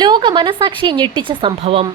ലോക മനസാക്ഷിയെ ഞെട്ടിച്ച സംഭവം.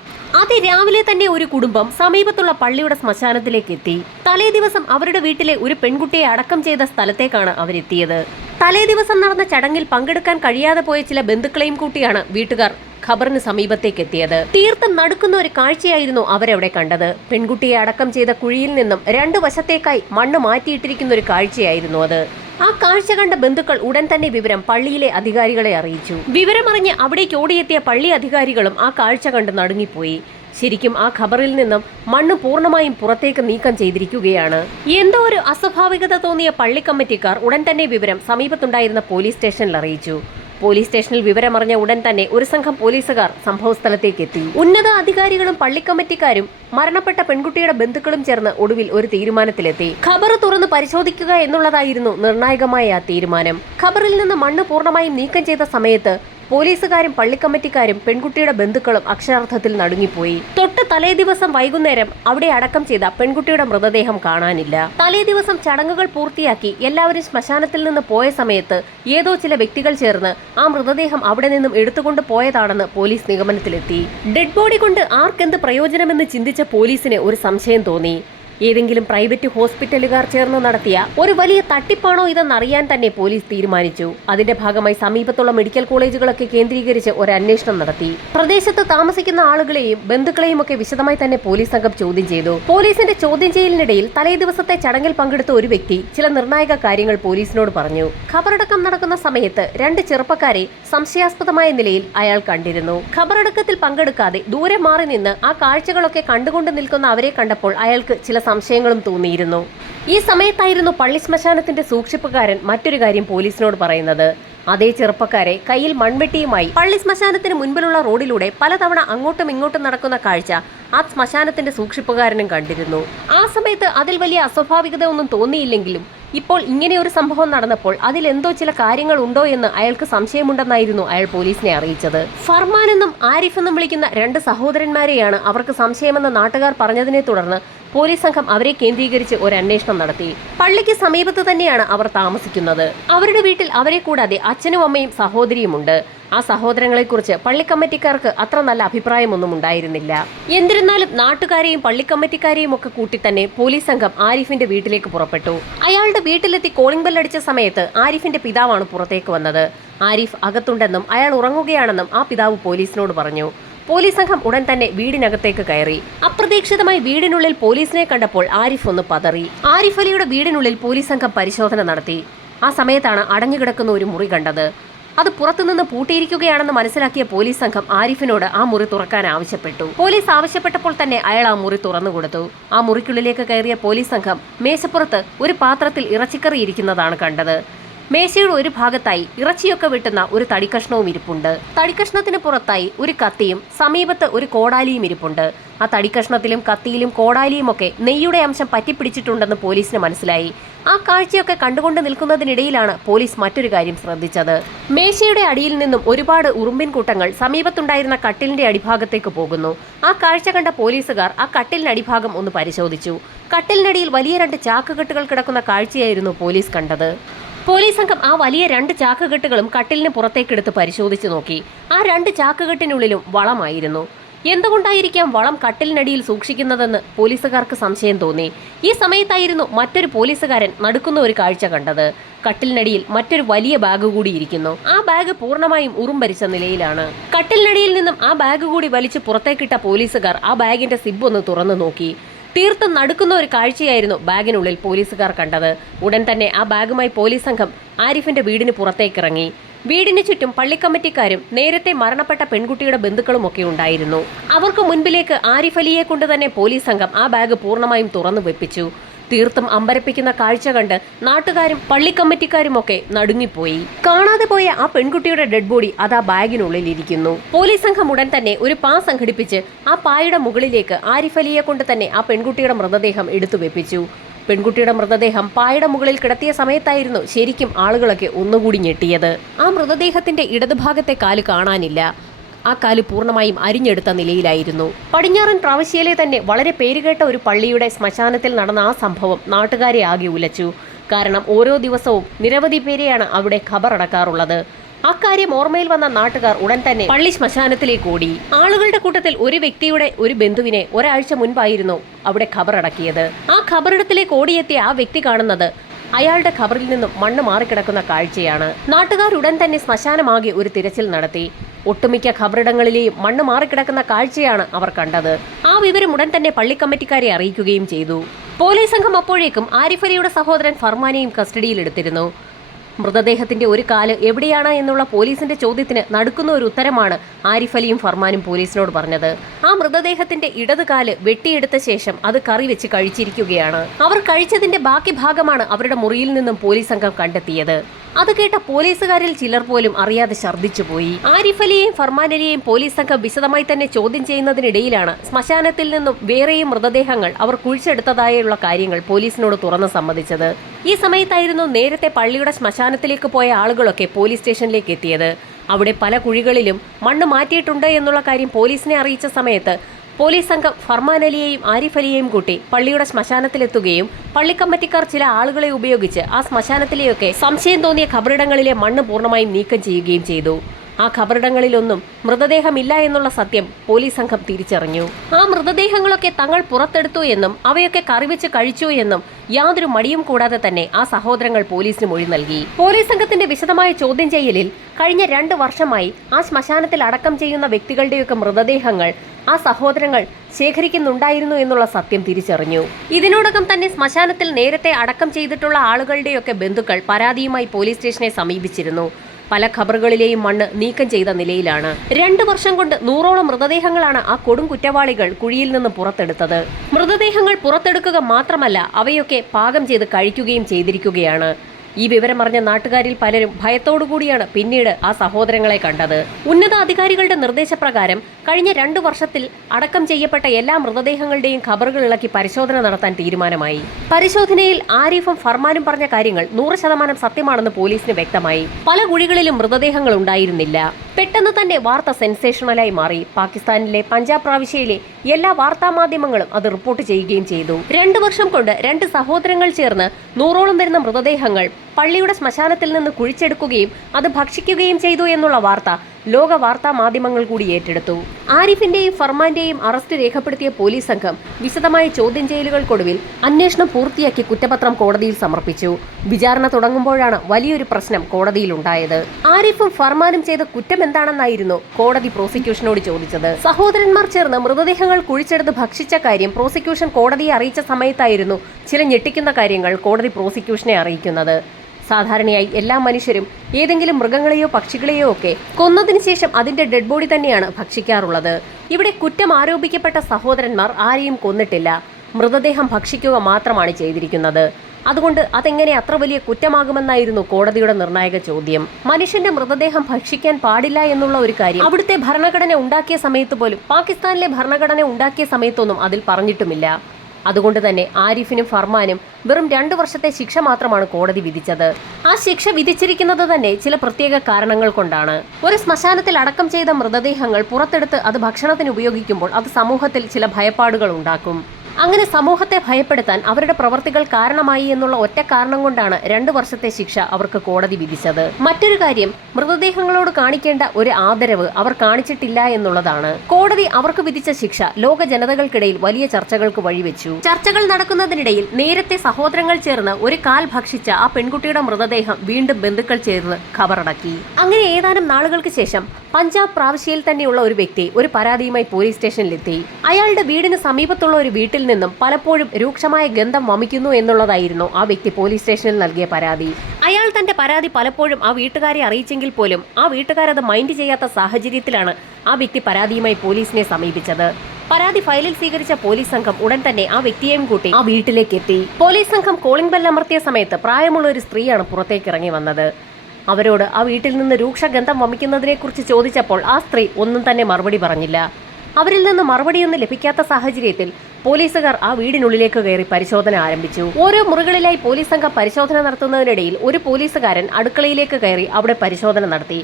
അതിരാവിലെ തന്നെ ഒരു കുടുംബം സമീപത്തുള്ള പള്ളിയുടെ ശ്മശാനത്തിലേക്ക് എത്തി തലേ ദിവസം അവരുടെ വീട്ടിലെ ഒരു പെൺകുട്ടിയെ അടക്കം ചെയ്ത സ്ഥലത്തേക്കാണ് അവരെത്തിയത്. തലേ ദിവസം നടന്ന ചടങ്ങിൽ പങ്കെടുക്കാൻ കഴിയാതെ പോയ ചില ബന്ധുക്കളെയും കൂട്ടിയാണ് വീട്ടുകാർ ഖബറിന് സമീപത്തേക്ക് എത്തിയത് തീർത്തും നടുക്കുന്ന ഒരു കാഴ്ചയായിരുന്നു അവരവിടെ കണ്ടത്. പെൺകുട്ടിയെ അടക്കം ചെയ്ത കുഴിയിൽ നിന്നും രണ്ടു വശത്തേക്കായി മണ്ണ് മാറ്റിയിട്ടിരിക്കുന്ന ഒരു കാഴ്ചയായിരുന്നു അത്. ആ കാഴ്ച കണ്ട ബന്ധുക്കൾ ഉടൻ തന്നെ വിവരം പള്ളിയിലെ അധികാരികളെ അറിയിച്ചു. വിവരമറിഞ്ഞ് അവിടേക്ക് ഓടിയെത്തിയ പള്ളി അധികാരികളും ആ കാഴ്ച കണ്ട് നടുങ്ങിപ്പോയി. ശരിക്കും ആ ഖബറിൽ നിന്നും മണ്ണ് പൂർണമായും പുറത്തേക്ക് നീക്കം ചെയ്തിരിക്കുകയാണ്. എന്തോ ഒരു അസ്വാഭാവികത തോന്നിയ പള്ളി കമ്മിറ്റിക്കാർ ഉടൻ തന്നെ വിവരം സമീപത്തുണ്ടായിരുന്ന പോലീസ് സ്റ്റേഷനിൽ അറിയിച്ചു. പോലീസ് സ്റ്റേഷനിൽ വിവരമറിഞ്ഞ ഉടൻ തന്നെ ഒരു സംഘം പോലീസുകാർ സംഭവസ്ഥലത്തേക്ക് എത്തി ഉന്നത അധികാരികളും പള്ളി കമ്മിറ്റിക്കാരും മരണപ്പെട്ട പെൺകുട്ടിയുടെ ബന്ധുക്കളും ചേർന്ന് ഒടുവിൽ ഒരു തീരുമാനത്തിലെത്തി. ഖബർ തുറന്ന് പരിശോധിക്കുക എന്നുള്ളതായിരുന്നു നിർണായകമായ ആ തീരുമാനം. ഖബറിൽ നിന്ന് മണ്ണ് പൂർണമായും നീക്കം ചെയ്ത സമയത്ത് പോലീസുകാരും പള്ളിക്കമ്മിറ്റിക്കാരും പെൺകുട്ടിയുടെ ബന്ധുക്കളും അക്ഷരാർത്ഥത്തിൽ നടുങ്ങിപ്പോയി. തൊട്ട് തലേ ദിവസം വൈകുന്നേരം അവിടെ അടക്കം ചെയ്ത പെൺകുട്ടിയുടെ മൃതദേഹം കാണാനില്ല. തലേ ദിവസം ചടങ്ങുകൾ പൂർത്തിയാക്കി എല്ലാവരും ശ്മശാനത്തിൽ നിന്ന് പോയ സമയത്ത് ഏതോ ചില വ്യക്തികൾ ചേർന്ന് ആ മൃതദേഹം അവിടെ നിന്നും എടുത്തുകൊണ്ട് പോയതാണെന്ന് പോലീസ് നിഗമനത്തിലെത്തി. ഡെഡ് ബോഡി കൊണ്ട് ആർക്കെന്ത് പ്രയോജനമെന്ന് ചിന്തിച്ച പോലീസിന് ഒരു സംശയം തോന്നി. ഏതെങ്കിലും പ്രൈവറ്റ് ഹോസ്പിറ്റലുകാർ ചേർന്ന് നടത്തിയ ഒരു വലിയ തട്ടിപ്പാണോ ഇതെന്നറിയാൻ തന്നെ പോലീസ് തീരുമാനിച്ചു. അതിന്റെ ഭാഗമായി സമീപത്തുള്ള മെഡിക്കൽ കോളേജുകളൊക്കെ കേന്ദ്രീകരിച്ച് ഒരു അന്വേഷണം നടത്തി. പ്രദേശത്ത് താമസിക്കുന്ന ആളുകളെയും ബന്ധുക്കളെയും ഒക്കെ വിശദമായി തന്നെ പോലീസ് സംഘം ചോദ്യം ചെയ്തു. പോലീസിന്റെ ചോദ്യം ചെയ്യലിനിടയിൽ തലേ ദിവസത്തെ ചടങ്ങിൽ പങ്കെടുത്ത ഒരു വ്യക്തി ചില നിർണായക കാര്യങ്ങൾ പോലീസിനോട് പറഞ്ഞു. ഖബറടക്കം നടക്കുന്ന സമയത്ത് രണ്ട് ചെറുപ്പക്കാരെ സംശയാസ്പദമായ നിലയിൽ അയാൾ കണ്ടിരുന്നു. ഖബറടക്കത്തിൽ പങ്കെടുക്കാതെ ദൂരെ മാറി നിന്ന് ആ കാഴ്ചകളൊക്കെ കണ്ടുകൊണ്ട് നിൽക്കുന്ന അവരെ കണ്ടപ്പോൾ അയാൾക്ക് ചില സംശയങ്ങളും തോന്നിയിരുന്നു. ഈ സമയത്തായിരുന്നു പള്ളി ശ്മശാനത്തിന്റെ സൂക്ഷിപ്പുകാരൻ മറ്റൊരു കാര്യം പോലീസിനോട് പറയുന്നത്. അതേ ചെറുപ്പക്കാരെ കയ്യിൽ മൺവെട്ടിയുമായി പള്ളി ശ്മശാനത്തിന് മുൻപിലുള്ള റോഡിലൂടെ പലതവണ അങ്ങോട്ടും ഇങ്ങോട്ടും നടക്കുന്ന കാഴ്ച ആ ശ്മശാനത്തിന്റെ സൂക്ഷിപ്പുകാരനും കണ്ടിരുന്നു. ആ സമയത്ത് അതിൽ വലിയ അസ്വാഭാവികത ഒന്നും തോന്നിയില്ലെങ്കിലും ഇപ്പോൾ ഇങ്ങനെ ഒരു സംഭവം നടന്നപ്പോൾ അതിൽ എന്തോ ചില കാര്യങ്ങൾ ഉണ്ടോ എന്ന് അയാൾക്ക് സംശയമുണ്ടെന്നായിരുന്നു അയാൾ പോലീസിനെ അറിയിച്ചത്. ഫർമാൻ എന്നും ആരിഫ് എന്നും വിളിക്കുന്ന രണ്ട് സഹോദരന്മാരെയാണ് അവർക്ക് സംശയമെന്ന് നാട്ടുകാർ പറഞ്ഞതിനെ തുടർന്ന് പോലീസ് സംഘം അവരെ കേന്ദ്രീകരിച്ച് ഒരു അന്വേഷണം നടത്തി. പള്ളിക്ക് സമീപത്ത് തന്നെയാണ് അവർ താമസിക്കുന്നത്. അവരുടെ വീട്ടിൽ അവരെ കൂടാതെ അച്ഛനും അമ്മയും സഹോദരിയുമുണ്ട്. ആ സഹോദരങ്ങളെക്കുറിച്ച് പള്ളിക്കമ്മിറ്റിക്കാർക്ക് അത്ര നല്ല അഭിപ്രായമൊന്നും ഉണ്ടായിരുന്നില്ല. എന്നിരുന്നാലും നാട്ടുകാരെയും പള്ളിക്കമ്മിറ്റിക്കാരെയും ഒക്കെ കൂട്ടി തന്നെ പോലീസ് സംഘം ആരിഫിന്റെ വീട്ടിലേക്ക് പുറപ്പെട്ടു. അയാളുടെ വീട്ടിലെത്തി കോളിംഗ് ബെൽ അടിച്ച സമയത്ത് ആരിഫിന്റെ പിതാവാണ് പുറത്തേക്ക് വന്നത്. ആരിഫ് അകത്തുണ്ടെന്നും അയാൾ ഉറങ്ങുകയാണെന്നും ആ പിതാവ് പോലീസിനോട് പറഞ്ഞു. പോലീസ് സംഘം ഉടൻ തന്നെ വീടിനകത്തേക്ക് കയറി. അപ്രതീക്ഷിതമായി വീടിനുള്ളിൽ പോലീസിനെ കണ്ടപ്പോൾ ആരിഫ് ഒന്ന് പതറി. ആരിഫ് അലിയുടെ വീടിനുള്ളിൽ പോലീസ് സംഘം പരിശോധന നടത്തി. ആ സമയത്താണ് അടഞ്ഞുകിടക്കുന്ന ഒരു മുറി കണ്ടത്. അത് പുറത്തുനിന്ന് പൂട്ടിയിരിക്കുകയാണെന്ന് മനസ്സിലാക്കിയ പോലീസ് സംഘം ആരിഫിനോട് ആ മുറി തുറക്കാൻ ആവശ്യപ്പെട്ടു. പോലീസ് ആവശ്യപ്പെട്ടപ്പോൾ തന്നെ അയാൾ ആ മുറി തുറന്നു കൊടുത്തു. ആ മുറിക്കുള്ളിലേക്ക് കയറിയ പോലീസ് സംഘം മേശപ്പുറത്ത് ഒരു പാത്രത്തിൽ ഇറച്ചിക്കറി ഇരിക്കുന്നതാണ് കണ്ടത്. മേശയുടെ ഒരു ഭാഗത്തായി ഇറച്ചിയൊക്കെ വെട്ടുന്ന ഒരു തടിക്കഷ്ണവും ഇരിപ്പുണ്ട്. തടിക്കഷ്ണത്തിന് പുറത്തായി ഒരു കത്തിയും സമീപത്ത് ഒരു കോടാലിയും ഇരിപ്പുണ്ട്. ആ തടിക്കഷ്ണത്തിലും കത്തിയിലും കോടാലിയുമൊക്കെ നെയ്യുടെ അംശം പറ്റിപ്പിടിച്ചിട്ടുണ്ടെന്ന് പോലീസിന് മനസ്സിലായി. ആ കാഴ്ചയൊക്കെ കണ്ടുകൊണ്ട് നിൽക്കുന്നതിനിടയിലാണ് പോലീസ് മറ്റൊരു കാര്യം ശ്രദ്ധിച്ചത്. മേശയുടെ അടിയിൽ നിന്നും ഒരുപാട് ഉറുമ്പിൻ കൂട്ടങ്ങൾ സമീപത്തുണ്ടായിരുന്ന കട്ടിലിന്റെ അടിഭാഗത്തേക്ക് പോകുന്നു. ആ കാഴ്ച കണ്ട പോലീസുകാർ ആ കട്ടിലിന്റെ അടിഭാഗം ഒന്ന് പരിശോധിച്ചു. കട്ടിലിനടിയിൽ വലിയ രണ്ട് ചാക്കുകെട്ടുകൾ കിടക്കുന്ന കാഴ്ചയായിരുന്നു പോലീസ് കണ്ടത്. പോലീസ് സംഘം ആ വലിയ രണ്ട് ചാക്കുകെട്ടുകളും കട്ടിലിന് പുറത്തേക്കെടുത്ത് പരിശോധിച്ചു നോക്കി. ആ രണ്ട് ചാക്കുകെട്ടിനുള്ളിലും വളമായിരുന്നു. എന്തുകൊണ്ടായിരിക്കാം വളം കട്ടിലിനടിയിൽ സൂക്ഷിക്കുന്നതെന്ന് പോലീസുകാർക്ക് സംശയം തോന്നി. ഈ സമയത്തായിരുന്നു മറ്റൊരു പോലീസുകാരൻ നടുക്കുന്ന ഒരു കാഴ്ച കണ്ടത്. കട്ടിലിനടിയിൽ മറ്റൊരു വലിയ ബാഗ് കൂടി ഇരിക്കുന്നു. ആ ബാഗ് പൂർണമായും ഉറുമ്പരിച്ച നിലയിലാണ്. കട്ടിലിനടിയിൽ നിന്നും ആ ബാഗ് കൂടി വലിച്ച് പുറത്തേക്കിട്ട പോലീസുകാർ ആ ബാഗിന്റെ സിബ് ഒന്ന് തുറന്നു നോക്കി. തീർത്തും നടുക്കുന്ന ഒരു കാഴ്ചയായിരുന്നു ബാഗിനുള്ളിൽ പോലീസുകാർ കണ്ടത്. ഉടൻ തന്നെ ആ ബാഗുമായി പോലീസ് സംഘം ആരിഫിന്റെ വീടിന് പുറത്തേക്കിറങ്ങി. വീടിന് ചുറ്റും പള്ളിക്കമ്മിറ്റിക്കാരും നേരത്തെ മരണപ്പെട്ട പെൺകുട്ടിയുടെ ബന്ധുക്കളും ഒക്കെ ഉണ്ടായിരുന്നു. അവർക്ക് മുൻപിലേക്ക് ആരിഫ് അലിയെ കൊണ്ട് തന്നെ പോലീസ് സംഘം ആ ബാഗ് പൂർണമായും തുറന്നു വെപ്പിച്ചു. തീർത്തും അമ്പരപ്പിക്കുന്ന കാഴ്ച കണ്ട് നാട്ടുകാരും പള്ളിക്കമ്മിറ്റിക്കാരും ഒക്കെ നടുങ്ങിപ്പോയി. കാണാതെ പോയ ആ പെൺകുട്ടിയുടെ ഡെഡ് ബോഡി അത് ഇരിക്കുന്നു പോലീസ് സംഘം ഉടൻ തന്നെ ഒരു പാ സംഘടിപ്പിച്ച് ആ പായുടെ മുകളിലേക്ക് ആരിഫ് അലിയെ കൊണ്ട് തന്നെ ആ പെൺകുട്ടിയുടെ മൃതദേഹം എടുത്തു വെപ്പിച്ചു. പെൺകുട്ടിയുടെ മൃതദേഹം പായയുടെ മുകളിൽ കിടത്തിയ സമയത്തായിരുന്നു ശരിക്കും ആളുകളൊക്കെ ഒന്നുകൂടി ഞെട്ടിയത്. ആ മൃതദേഹത്തിന്റെ ഇടതുഭാഗത്തെ കാൽ കാണാനില്ല. ആ കാൽ പൂർണമായും അരിഞ്ഞെടുത്ത നിലയിലായിരുന്നു. പടിഞ്ഞാറൻ പ്രവശ്യയിലെ തന്നെ വളരെ പേരുകേട്ട ഒരു പള്ളിയുടെ ശ്മശാനത്തിൽ നടന്ന ആ സംഭവം നാട്ടുകാരെ ആകെ ഉലച്ചു. കാരണം ഓരോ ദിവസവും നിരവധി പേരെയാണ് അവിടെ ഖബറടക്കാറുള്ളത്. അക്കാര്യം ഓർമ്മയിൽ വന്ന നാട്ടുകാർ ഉടൻ തന്നെ പള്ളി ശ്മശാനത്തിലേക്ക് ഓടി. ആളുകളുടെ കൂട്ടത്തിൽ ഒരു വ്യക്തിയുടെ ഒരു ബന്ധുവിനെ ഒരാഴ്ച മുൻപായിരുന്നു അവിടെ ഖബറടക്കിയത്. ആ ഖബറിടത്തിലേക്ക് ഓടിയെത്തിയ ആ വ്യക്തി കാണുന്നത് അയാളുടെ ഖബറിൽ നിന്നും മണ്ണ് മാറിക്കിടക്കുന്ന കാഴ്ചയാണ്. നാട്ടുകാർ ഉടൻ തന്നെ ശ്മശാനമാകെ ഒരു തിരച്ചിൽ നടത്തി. ഒട്ടുമിക്ക ഖബറിടങ്ങളിലെയും മണ്ണ് മാറിക്കിടക്കുന്ന കാഴ്ചയാണ് അവർ കണ്ടത്. ആ വിവരം ഉടൻ തന്നെ പള്ളി കമ്മിറ്റിക്കാരെ അറിയിക്കുകയും ചെയ്തു. പോലീസ് സംഘം അപ്പോഴേക്കും ആരിഫലിയുടെ സഹോദരൻ ഫർമാനെയും കസ്റ്റഡിയിലെടുത്തിരുന്നു. മൃതദേഹത്തിന്റെ ഒരു കാൽ എവിടെയാണ് എന്നുള്ള പോലീസിന്റെ ചോദ്യത്തിന് നടുക്കുന്ന ഒരു ഉത്തരമാണ് ആരിഫ് അലിയും ഫർമാനും പോലീസിനോട് പറഞ്ഞത്. ആ മൃതദേഹത്തിന്റെ ഇടത് കാൽ വെട്ടിയെടുത്ത ശേഷം അത് കറി വെച്ച് കഴിച്ചിരിക്കുകയാണ്. അവർ കഴിച്ചതിന്റെ ബാക്കി ഭാഗമാണ് അവരുടെ മുറിയിൽ നിന്നും പോലീസ് സംഘം കണ്ടെത്തിയത്. അത് കേട്ട പോലീസുകാരിൽ ചിലർ പോലും അറിയാതെ ഛർദ്ദിച്ചുപോയി ആരിഫ് അലിയെയും ഫർമാൻ പോലീസ് സംഘം വിശദമായി തന്നെ ചോദ്യം ചെയ്യുന്നതിനിടയിലാണ് ശ്മശാനത്തിൽ നിന്നും വേറെയും മൃതദേഹങ്ങൾ അവർ കുഴിച്ചെടുത്തതായുള്ള കാര്യങ്ങൾ പോലീസിനോട് തുറന്ന് സമ്മതിച്ചത്. ഈ സമയത്തായിരുന്നു നേരത്തെ പള്ളിയുടെ ശ്മശാനത്തിലേക്ക് പോയ ആളുകളൊക്കെ പോലീസ് സ്റ്റേഷനിലേക്ക് എത്തിയത്. അവിടെ പല കുഴികളിലും മണ്ണ് മാറ്റിയിട്ടുണ്ട് എന്നുള്ള കാര്യം പോലീസിനെ അറിയിച്ച സമയത്ത് പോലീസ് സംഘം ഫർമാൻ അലിയെയും ആരിഫ് അലിയെയും കൂട്ടി പള്ളിയുടെ ശ്മശാനത്തിലെത്തുകയും പള്ളി കമ്മിറ്റിക്കാർ ചില ആളുകളെ ഉപയോഗിച്ച് ആ ശ്മശാനത്തിലെയൊക്കെ സംശയം തോന്നിയ ഖബറിടങ്ങളിലെ മണ്ണ് പൂർണമായും നീക്കം ചെയ്യുകയും ചെയ്തു. ആ ഖബറിടങ്ങളിലൊന്നും മൃതദേഹമില്ല എന്നുള്ള സത്യം പോലീസ് സംഘം തിരിച്ചറിഞ്ഞു. ആ മൃതദേഹങ്ങളൊക്കെ തങ്ങൾ പുറത്തെടുത്തു എന്നും അവയൊക്കെ കറിവെച്ച് കഴിച്ചു എന്നും യാതൊരു മടിയും കൂടാതെ തന്നെ ആ സഹോദരങ്ങൾ പോലീസിന് മൊഴി നൽകി. പോലീസ് സംഘത്തിന്റെ വിശദമായ ചോദ്യം ചെയ്യലിൽ കഴിഞ്ഞ രണ്ട് വർഷമായി ആ ശ്മശാനത്തിൽ അടക്കം ചെയ്യുന്ന വ്യക്തികളുടെയൊക്കെ മൃതദേഹങ്ങൾ ആ സഹോദരങ്ങൾ ശേഖരിക്കുന്നുണ്ടായിരുന്നു എന്നുള്ള സത്യം തിരിച്ചറിഞ്ഞു. ഇതിനോടകം തന്നെ ശ്മശാനത്തിൽ നേരത്തെ അടക്കം ചെയ്തിട്ടുള്ള ആളുകളുടെയൊക്കെ ബന്ധുക്കൾ പരാതിയുമായി പോലീസ് സ്റ്റേഷനെ സമീപിച്ചിരുന്നു. പല ഖബറുകളിലെയും മണ്ണ് നീക്കം ചെയ്ത നിലയിലാണ്. രണ്ടു വർഷം കൊണ്ട് നൂറോളം മൃതദേഹങ്ങളാണ് ആ കൊടും കുറ്റവാളികൾ കുഴിയിൽ നിന്ന് പുറത്തെടുത്തത്. മൃതദേഹങ്ങൾ പുറത്തെടുക്കുക മാത്രമല്ല അവയൊക്കെ പാകം ചെയ്ത് കഴിക്കുകയും ചെയ്തിരിക്കുകയാണ്. ഈ വിവരമറിഞ്ഞ നാട്ടുകാരിൽ പലരും ഭയത്തോടുകൂടിയാണ് പിന്നീട് ആ സഹോദരങ്ങളെ കണ്ടത്. ഉന്നത അധികാരികളുടെ നിർദ്ദേശപ്രകാരം കഴിഞ്ഞ രണ്ടു വർഷത്തിൽ അടക്കം ചെയ്യപ്പെട്ട എല്ലാ മൃതദേഹങ്ങളുടെയും ഖബറുകൾ ഇളക്കി പരിശോധന നടത്താൻ തീരുമാനമായി. പരിശോധനയിൽ ആരിഫും ഫർമാനും പറഞ്ഞ കാര്യങ്ങൾ നൂറ് ശതമാനം സത്യമാണെന്ന് പോലീസിന് വ്യക്തമായി. പല കുഴികളിലും മൃതദേഹങ്ങൾ ഉണ്ടായിരുന്നില്ല. പെട്ടെന്ന് തന്നെ വാർത്ത സെൻസേഷണലായി മാറി. പാകിസ്ഥാനിലെ പഞ്ചാബ് പ്രാവിശ്യയിലെ എല്ലാ വാർത്താ മാധ്യമങ്ങളും അത് റിപ്പോർട്ട് ചെയ്യുകയും ചെയ്തു. രണ്ടു വർഷം കൊണ്ട് രണ്ട് സഹോദരങ്ങൾ ചേർന്ന് നൂറോളം വരുന്ന മൃതദേഹങ്ങൾ പള്ളിയുടെ ശ്മശാനത്തിൽ നിന്ന് കുഴിച്ചെടുക്കുകയും അത് ഭക്ഷിക്കുകയും ചെയ്തു എന്നുള്ള വാർത്ത ലോക വാർത്താ മാധ്യമങ്ങൾ കൂടി ഏറ്റെടുത്തു. ആരിഫിന്റെയും ഫർമാന്റെയും അറസ്റ്റ് രേഖപ്പെടുത്തിയ പോലീസ് സംഘം വിശദമായ ചോദ്യം ചെയ്യലുകൾക്കൊടുവിൽ അന്വേഷണം പൂർത്തിയാക്കി കുറ്റപത്രം കോടതിയിൽ സമർപ്പിച്ചു. വിചാരണ തുടങ്ങുമ്പോഴാണ് വലിയൊരു പ്രശ്നം കോടതിയിൽ ഉണ്ടായത് ആരിഫും ഫർമാനും ചെയ്ത കുറ്റം എന്താണെന്നായിരുന്നു കോടതി പ്രോസിക്യൂഷനോട് ചോദിച്ചത്. സഹോദരന്മാർ ചേർന്ന് മൃതദേഹങ്ങൾ കുഴിച്ചെടുത്ത് ഭക്ഷിച്ച കാര്യം പ്രോസിക്യൂഷൻ കോടതിയെ അറിയിച്ച സമയത്തായിരുന്നു ചില ഞെട്ടിക്കുന്ന കാര്യങ്ങൾ കോടതി പ്രോസിക്യൂഷനെ അറിയിക്കുന്നത്. സാധാരണയായി എല്ലാ മനുഷ്യരും ഏതെങ്കിലും മൃഗങ്ങളെയോ പക്ഷികളെയോ ഒക്കെ കൊന്നതിന് ശേഷം അതിന്റെ ഡെഡ് ബോഡി തന്നെയാണ് ഭക്ഷിക്കാറുള്ളത്. ഇവിടെ കുറ്റം ആരോപിക്കപ്പെട്ട സഹോദരന്മാർ ആരെയും കൊന്നിട്ടില്ല. മൃതദേഹം ഭക്ഷിക്കുക മാത്രമാണ് ചെയ്തിരിക്കുന്നത്. അതുകൊണ്ട് അതെങ്ങനെ അത്ര വലിയ കുറ്റമാകുമെന്നായിരുന്നു കോടതിയുടെ നിർണായക ചോദ്യം. മനുഷ്യന്റെ മൃതദേഹം ഭക്ഷിക്കാൻ പാടില്ല എന്നുള്ള ഒരു കാര്യം അവിടുത്തെ ഭരണഘടന ഉണ്ടാക്കിയ സമയത്ത് പോലും പാകിസ്ഥാനിലെ ഭരണഘടന ഉണ്ടാക്കിയ സമയത്തൊന്നും അതിൽ പറഞ്ഞിട്ടുമില്ല. അതുകൊണ്ട് തന്നെ ആരിഫിനും ഫർമാനും വെറും രണ്ടു വർഷത്തെ ശിക്ഷ മാത്രമാണ് കോടതി വിധിച്ചത്. ആ ശിക്ഷ വിധിച്ചിരിക്കുന്നത് തന്നെ ചില പ്രത്യേക കാരണങ്ങൾ കൊണ്ടാണ്. ഒരു ശ്മശാനത്തിൽ അടക്കം ചെയ്ത മൃതദേഹങ്ങൾ പുറത്തെടുത്ത് അത് ഭക്ഷണത്തിന് ഉപയോഗിക്കുമ്പോൾ അത് സമൂഹത്തിൽ ചില ഭയപ്പാടുകൾ ഉണ്ടാക്കും. അങ്ങനെ സമൂഹത്തെ ഭയപ്പെടുത്താൻ അവരുടെ പ്രവർത്തികൾ കാരണമായി എന്നുള്ള ഒറ്റ കാരണം കൊണ്ടാണ് രണ്ടു വർഷത്തെ ശിക്ഷ അവർക്ക് കോടതി വിധിച്ചത്. മറ്റൊരു കാര്യം മൃതദേഹങ്ങളോട് കാണിക്കേണ്ട ഒരു ആദരവ് അവർ കാണിച്ചിട്ടില്ല എന്നുള്ളതാണ്. കോടതി അവർക്ക് വിധിച്ച ശിക്ഷ ലോക ജനതകൾക്കിടയിൽ വലിയ ചർച്ചകൾക്ക് വഴിവെച്ചു. ചർച്ചകൾ നടക്കുന്നതിനിടയിൽ നേരത്തെ സഹോദരങ്ങൾ ചേർന്ന് ഒരു കാൽ ഭക്ഷിച്ച ആ പെൺകുട്ടിയുടെ മൃതദേഹം വീണ്ടും ബന്ധുക്കൾ ചേർന്ന് ഖബറടക്കി അങ്ങനെ ഏതാനും നാളുകൾക്ക് ശേഷം പഞ്ചാബ് പ്രാവശ്യയിൽ തന്നെയുള്ള ഒരു വ്യക്തി ഒരു പരാതിയുമായി പോലീസ് സ്റ്റേഷനിലെത്തി. അയാളുടെ വീടിന് സമീപത്തുള്ള ഒരു വീട്ടിൽ നിന്നും പലപ്പോഴും രൂക്ഷമായ ഗന്ധം വമിക്കുന്നു എന്നുള്ളതായിരുന്നു ആ വ്യക്തി പോലീസ് സ്റ്റേഷനിൽ നൽകിയ പരാതി. അയാൾ തന്റെ പരാതി പലപ്പോഴും ആ വീട്ടുകാരെ അറിയിച്ചെങ്കിൽ പോലും ആ വീട്ടുകാരത് മൈൻഡ് ചെയ്യാത്ത സാഹചര്യത്തിലാണ് ആ വ്യക്തി പരാതിയുമായി പോലീസിനെ സമീപിച്ചത്. പരാതി ഫയലിൽ സ്വീകരിച്ച പോലീസ് സംഘം ഉടൻ തന്നെ ആ വ്യക്തിയെയും കൂട്ടി ആ വീട്ടിലേക്ക് എത്തി പോലീസ് സംഘം കോളിംഗ് ബെൽ അമർത്തിയ സമയത്ത് പ്രായമുള്ള ഒരു സ്ത്രീയാണ് പുറത്തേക്ക് ഇറങ്ങി വന്നത്. അവരോട് ആ വീട്ടിൽ നിന്ന് രൂക്ഷഗന്ധം വമിക്കുന്നതിനെക്കുറിച്ച് ചോദിച്ചപ്പോൾ ആ സ്ത്രീ ഒന്നും തന്നെ മറുപടി പറഞ്ഞില്ല. അവരിൽ നിന്ന് മറുപടിയൊന്നും ലഭിക്കാത്ത സാഹചര്യത്തിൽ പോലീസുകാർ ആ വീടിനുള്ളിലേക്ക് കയറി പരിശോധന ആരംഭിച്ചു. ഓരോ മുറികളിലായി പോലീസ് സംഘം പരിശോധന നടത്തുന്നതിനിടയിൽ ഒരു പോലീസുകാരൻ അടുക്കളയിലേക്ക് കയറി അവിടെ പരിശോധന നടത്തി.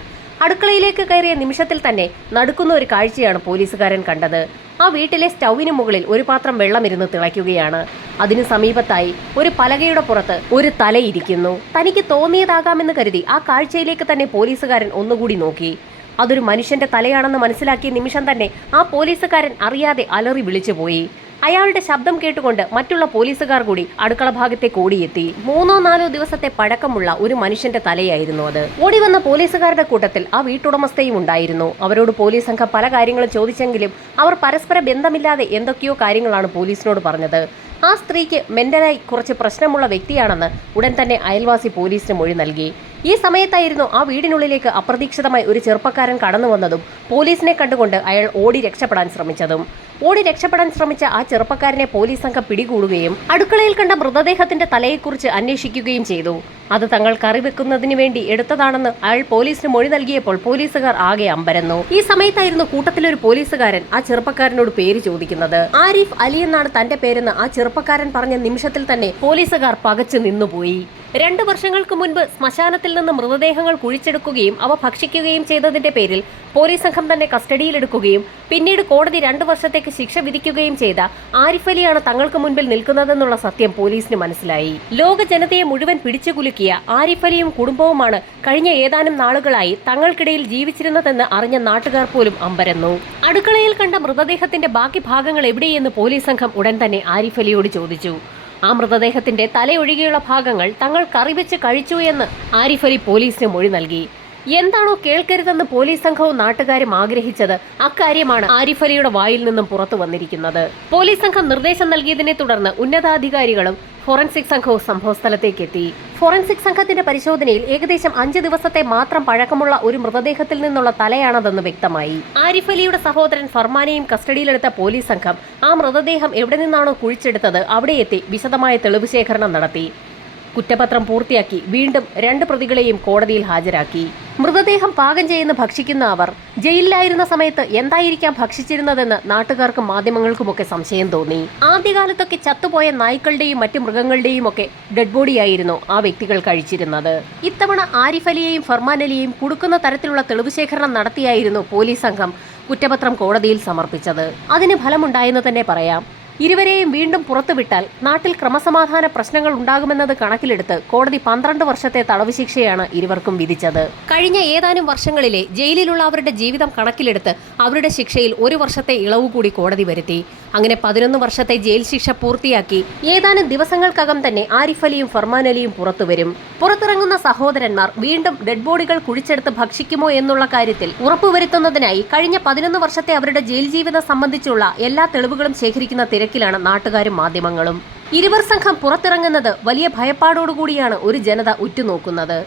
അടുക്കളയിലേക്ക് കയറിയ നിമിഷത്തിൽ തന്നെ നടുക്കുന്ന ഒരു കാഴ്ചയാണ് പോലീസുകാരൻ കണ്ടത്. ആ വീട്ടിലെ സ്റ്റൗവിന് മുകളിൽ ഒരു പാത്രം വെള്ളമിരുന്ന് തിളയ്ക്കുകയാണ്. അതിനു സമീപത്തായി ഒരു പലകയുടെ പുറത്ത് ഒരു തലയിരിക്കുന്നു തനിക്ക് തോന്നിയതാകാമെന്ന് കരുതി ആ കാഴ്ചയിലേക്ക് തന്നെ പോലീസുകാരൻ ഒന്നുകൂടി നോക്കി. അതൊരു മനുഷ്യന്റെ തലയാണെന്ന് മനസ്സിലാക്കിയ നിമിഷം തന്നെ ആ പോലീസുകാരൻ അറിയാതെ അലറി വിളിച്ചുപോയി. അയാളുടെ ശബ്ദം കേട്ടുകൊണ്ട് മറ്റുള്ള പോലീസുകാർ കൂടി അടുക്കള ഭാഗത്തേക്ക് ഓടിയെത്തി മൂന്നോ നാലോ ദിവസത്തെ പഴക്കമുള്ള ഒരു മനുഷ്യന്റെ തലയായിരുന്നു അത്. ഓടി വന്ന പോലീസുകാരുടെ കൂട്ടത്തിൽ ആ വീട്ടുടമസ്ഥയും ഉണ്ടായിരുന്നു. അവരോട് പോലീസ് സംഘം പല കാര്യങ്ങളും ചോദിച്ചെങ്കിലും അവർ പരസ്പര ബന്ധമില്ലാതെ എന്തൊക്കെയോ കാര്യങ്ങളാണ് പോലീസിനോട് പറഞ്ഞത്. ആ സ്ത്രീക്ക് മെന്റലായി കുറച്ച് പ്രശ്നമുള്ള വ്യക്തിയാണെന്ന് ഉടൻ തന്നെ അയൽവാസി പോലീസിന് മൊഴി നൽകി. ഈ സമയത്തായിരുന്നു ആ വീടിനുള്ളിലേക്ക് അപ്രതീക്ഷിതമായി ഒരു ചെറുപ്പക്കാരൻ കടന്നു വന്നതും പോലീസിനെ കണ്ടുകൊണ്ട് അയാൾ ഓടി രക്ഷപ്പെടാൻ ശ്രമിച്ചതും. ഓടി രക്ഷപ്പെടാൻ ശ്രമിച്ച ആ ചെറുപ്പക്കാരനെ പോലീസ് സംഘം പിടികൂടുകയും അടുക്കളയിൽ കണ്ട മൃതദേഹത്തിന്റെ തലയെക്കുറിച്ച് അന്വേഷിക്കുകയും ചെയ്തു. അത് തങ്ങൾ കറി വെക്കുന്നതിന് വേണ്ടി എടുത്തതാണെന്ന് അയാൾ പോലീസിന് മൊഴി നൽകിയപ്പോൾ പോലീസുകാർ ആകെ അമ്പരന്നു. ഈ സമയത്തായിരുന്നു കൂട്ടത്തിലൊരു പോലീസുകാരൻ ആ ചെറുപ്പക്കാരനോട് പേര് ചോദിക്കുന്നത്. ആരിഫ് അലി എന്നാണ് തന്റെ പേരെന്ന് ആ ചെറുപ്പക്കാരൻ പറഞ്ഞ നിമിഷത്തിൽ തന്നെ പോലീസുകാർ പകച്ചു നിന്നുപോയി. രണ്ട് വർഷങ്ങൾക്ക് മുൻപ് ശ്മശാനത്തിൽ നിന്ന് മൃതദേഹങ്ങൾ കുഴിച്ചെടുക്കുകയും അവ ഭക്ഷിക്കുകയും ചെയ്തതിന്റെ പേരിൽ പോലീസ് സംഘം തന്നെ കസ്റ്റഡിയിലെടുക്കുകയും പിന്നീട് കോടതി രണ്ടു വർഷത്തേക്ക് ശിക്ഷ വിധിക്കുകയും ചെയ്ത ആരിഫ് അലിയാണ് തങ്ങൾക്ക് മുൻപിൽ നിൽക്കുന്നതെന്നുള്ള സത്യം പോലീസിന് മനസ്സിലായി. ലോക ജനതയെ മുഴുവൻ പിടിച്ചുകുലുക്കിയ ആരിഫ് അലിയും കുടുംബവുമാണ് കഴിഞ്ഞ ഏതാനും നാളുകളായി തങ്ങൾക്കിടയിൽ ജീവിച്ചിരുന്നതെന്ന് അറിഞ്ഞ നാട്ടുകാർ പോലും അമ്പരന്നു. അടുക്കളയിൽ കണ്ട മൃതദേഹത്തിന്റെ ബാക്കി ഭാഗങ്ങൾ എവിടെയെന്ന് പോലീസ് സംഘം ഉടൻ തന്നെ ആരിഫ് അലിയോട് ചോദിച്ചു. ആ മൃതദേഹത്തിന്റെ തലയൊഴികെയുള്ള ഭാഗങ്ങൾ തങ്ങൾ കറിവെച്ച് കഴിച്ചു എന്ന് ആരിഫ് അലി പോലീസിന് മൊഴി നൽകി. എന്താണോ കേൾക്കരുതെന്ന് പോലീസ് സംഘവും നാട്ടുകാരും ആഗ്രഹിച്ചത്. അക്കാര്യമാണ് ആരിഫ് അലിയുടെ വായിൽ നിന്നും പുറത്തു വന്നിരിക്കുന്നത്. പോലീസ് സംഘം നിർദ്ദേശം നൽകിയതിനെ തുടർന്ന് ഉന്നതാധികാരികളും ഫോറൻസിക് സംഘവും സംഭവസ്ഥലത്തേക്ക് എത്തി. ഫോറൻസിക് സംഘത്തിന്റെ പരിശോധനയിൽ ഏകദേശം അഞ്ച് ദിവസത്തെ മാത്രം പഴക്കമുള്ള ഒരു മൃതദേഹത്തിൽ നിന്നുള്ള തലയാണതെന്ന് വ്യക്തമായി. ആരിഫ് അലിയുടെ സഹോദരൻ ഫർമാനെയും കസ്റ്റഡിയിലെടുത്ത പോലീസ് സംഘം ആ മൃതദേഹം എവിടെ നിന്നാണോ കുഴിച്ചെടുത്തത് അവിടെ എത്തി വിശദമായ തെളിവ് ശേഖരണം നടത്തി. കുറ്റപത്രം പൂർത്തിയാക്കി വീണ്ടും രണ്ട് പ്രതികളെയും കോടതിയിൽ ഹാജരാക്കി. മൃതദേഹം പാകം ചെയ്യുന്ന ഭക്ഷിക്കുന്ന അവർ ജയിലിലായിരുന്ന സമയത്ത് എന്തായിരിക്കാം ഭക്ഷിച്ചിരുന്നതെന്ന് നാട്ടുകാർക്കും മാധ്യമങ്ങൾക്കുമൊക്കെ സംശയം തോന്നി. ആദ്യകാലത്തൊക്കെ ചത്തുപോയ നായ്ക്കളുടെയും മറ്റു മൃഗങ്ങളുടെയും ഒക്കെ ഡെഡ് ബോഡിയായിരുന്നു ആ വ്യക്തികൾ കഴിച്ചിരുന്നത്. ഇത്തവണ ആരിഫ് അലിയെയും ഫർമാൻ അലിയെയും കുടുക്കുന്ന തരത്തിലുള്ള തെളിവ് ശേഖരണം നടത്തിയായിരുന്നു പോലീസ് സംഘം കുറ്റപത്രം കോടതിയിൽ സമർപ്പിച്ചത്. അതിന് ഫലമുണ്ടായെന്ന് തന്നെ പറയാം. ഇരുവരെയും വീണ്ടും പുറത്തുവിട്ടാൽ നാട്ടിൽ ക്രമസമാധാന പ്രശ്നങ്ങൾ ഉണ്ടാകുമെന്നത് കണക്കിലെടുത്ത് കോടതി പന്ത്രണ്ട് വർഷത്തെ തടവ് ശിക്ഷയാണ് ഇരുവർക്കും വിധിച്ചത്. കഴിഞ്ഞ ഏതാനും വർഷങ്ങളിലെ ജയിലിലുള്ള അവരുടെ ജീവിതം കണക്കിലെടുത്ത് അവരുടെ ശിക്ഷയിൽ ഒരു വർഷത്തെ ഇളവ് കൂടി കോടതി വരുത്തി. അങ്ങനെ പതിനൊന്ന് വർഷത്തെ ജയിൽ ശിക്ഷ പൂർത്തിയാക്കി ഏതാനും ദിവസങ്ങൾക്കകം തന്നെ ആരിഫ് അലിയും ഫർമാൻ അലിയും പുറത്തുവരും പുറത്തിറങ്ങുന്ന സഹോദരന്മാർ വീണ്ടും ഡെഡ് ബോഡികൾ കുഴിച്ചെടുത്ത് ഭക്ഷിക്കുമോ എന്നുള്ള കാര്യത്തിൽ ഉറപ്പുവരുത്തുന്നതിനായി കഴിഞ്ഞ പതിനൊന്ന് വർഷത്തെ അവരുടെ ജയിൽ ജീവിതം സംബന്ധിച്ചുള്ള എല്ലാ തെളിവുകളും ശേഖരിക്കുന്ന തിരക്കിലാണ് നാട്ടുകാരും മാധ്യമങ്ങളും. ഇരുവർ സംഘം പുറത്തിറങ്ങുന്നത് വലിയ ഭയപ്പാടോടുകൂടിയാണ് ഒരു ജനത ഉറ്റുനോക്കുന്നത്.